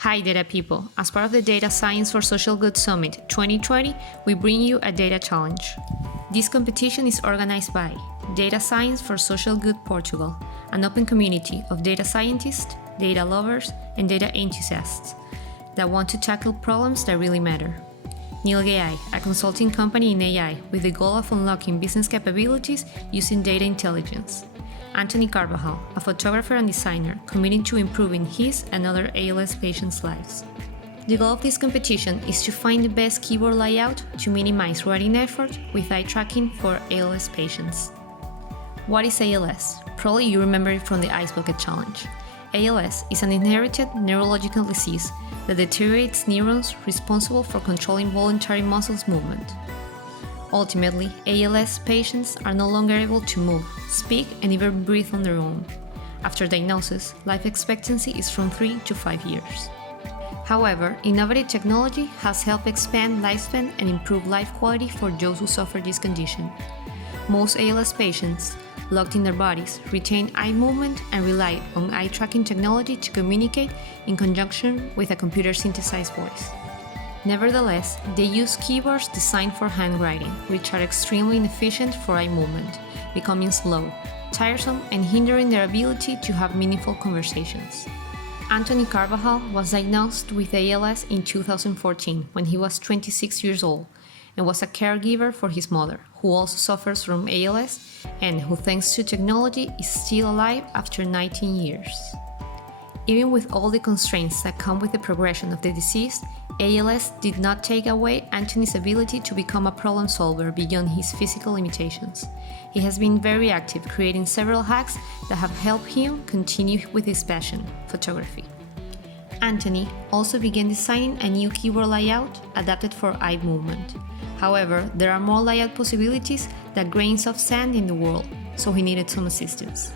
Hi data people, as part of the Data Science for Social Good Summit 2020, we bring you a data challenge. This competition is organized by Data Science for Social Good Portugal, an open community of data scientists, data lovers, and data enthusiasts that want to tackle problems that really matter. AI, a consulting company in AI with the goal of unlocking business capabilities using data intelligence. Anthony Carbajal, a photographer and designer committing to improving his and other ALS patients' lives. The goal of this competition is to find the best keyboard layout to minimize writing effort with eye tracking for ALS patients. What is ALS? Probably you remember it from the Ice Bucket Challenge. ALS is an inherited neurological disease that deteriorates neurons responsible for controlling voluntary muscles movement. Ultimately, ALS patients are no longer able to move, speak, and even breathe on their own. After diagnosis, life expectancy is from 3 to 5 years. However, innovative technology has helped expand lifespan and improve life quality for those who suffer this condition. Most ALS patients, locked in their bodies, retain eye movement and rely on eye tracking technology to communicate in conjunction with a computer-synthesized voice. Nevertheless, they use keyboards designed for handwriting, which are extremely inefficient for eye movement, becoming slow, tiresome, and hindering their ability to have meaningful conversations. Anthony Carbajal was diagnosed with ALS in 2014 when he was 26 years old and was a caregiver for his mother, who also suffers from ALS and who, thanks to technology, is still alive after 19 years. Even with all the constraints that come with the progression of the disease, ALS did not take away Anthony's ability to become a problem solver beyond his physical limitations. He has been very active, creating several hacks that have helped him continue with his passion, photography. Anthony also began designing a new keyboard layout adapted for eye movement. However, there are more layout possibilities than grains of sand in the world, so he needed some assistance.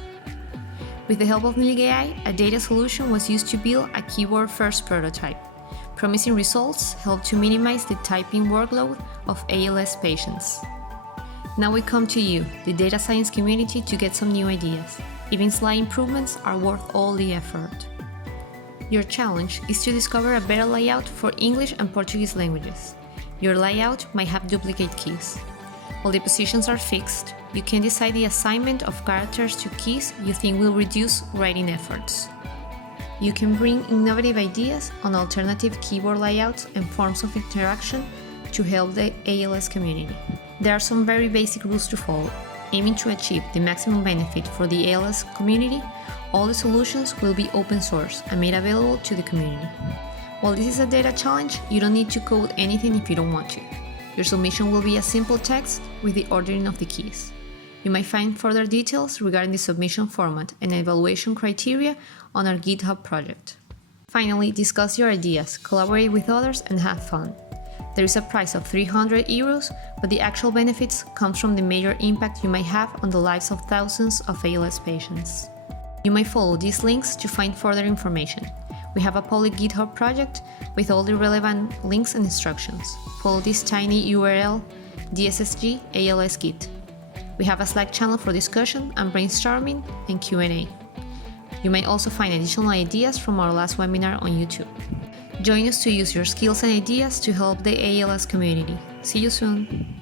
With the help of AI, a data solution was used to build a keyboard-first prototype. Promising results helped to minimize the typing workload of ALS patients. Now we come to you, the data science community, to get some new ideas. Even slight improvements are worth all the effort. Your challenge is to discover a better layout for English and Portuguese languages. Your layout might have duplicate keys. While the positions are fixed, you can decide the assignment of characters to keys you think will reduce writing efforts. You can bring innovative ideas on alternative keyboard layouts and forms of interaction to help the ALS community. There are some very basic rules to follow. Aiming to achieve the maximum benefit for the ALS community, all the solutions will be open source and made available to the community. While this is a data challenge, you don't need to code anything if you don't want to. Your submission will be a simple text with the ordering of the keys. You might find further details regarding the submission format and evaluation criteria on our GitHub project. Finally, discuss your ideas, collaborate with others, and have fun. There is a price of €300, but the actual benefits come from the major impact you might have on the lives of thousands of ALS patients. You may follow these links to find further information. We have a public GitHub project with all the relevant links and instructions. Follow this tiny URL, DSSG ALS Git. We have a Slack channel for discussion and brainstorming and Q&A. You may also find additional ideas from our last webinar on YouTube. Join us to use your skills and ideas to help the ALS community. See you soon!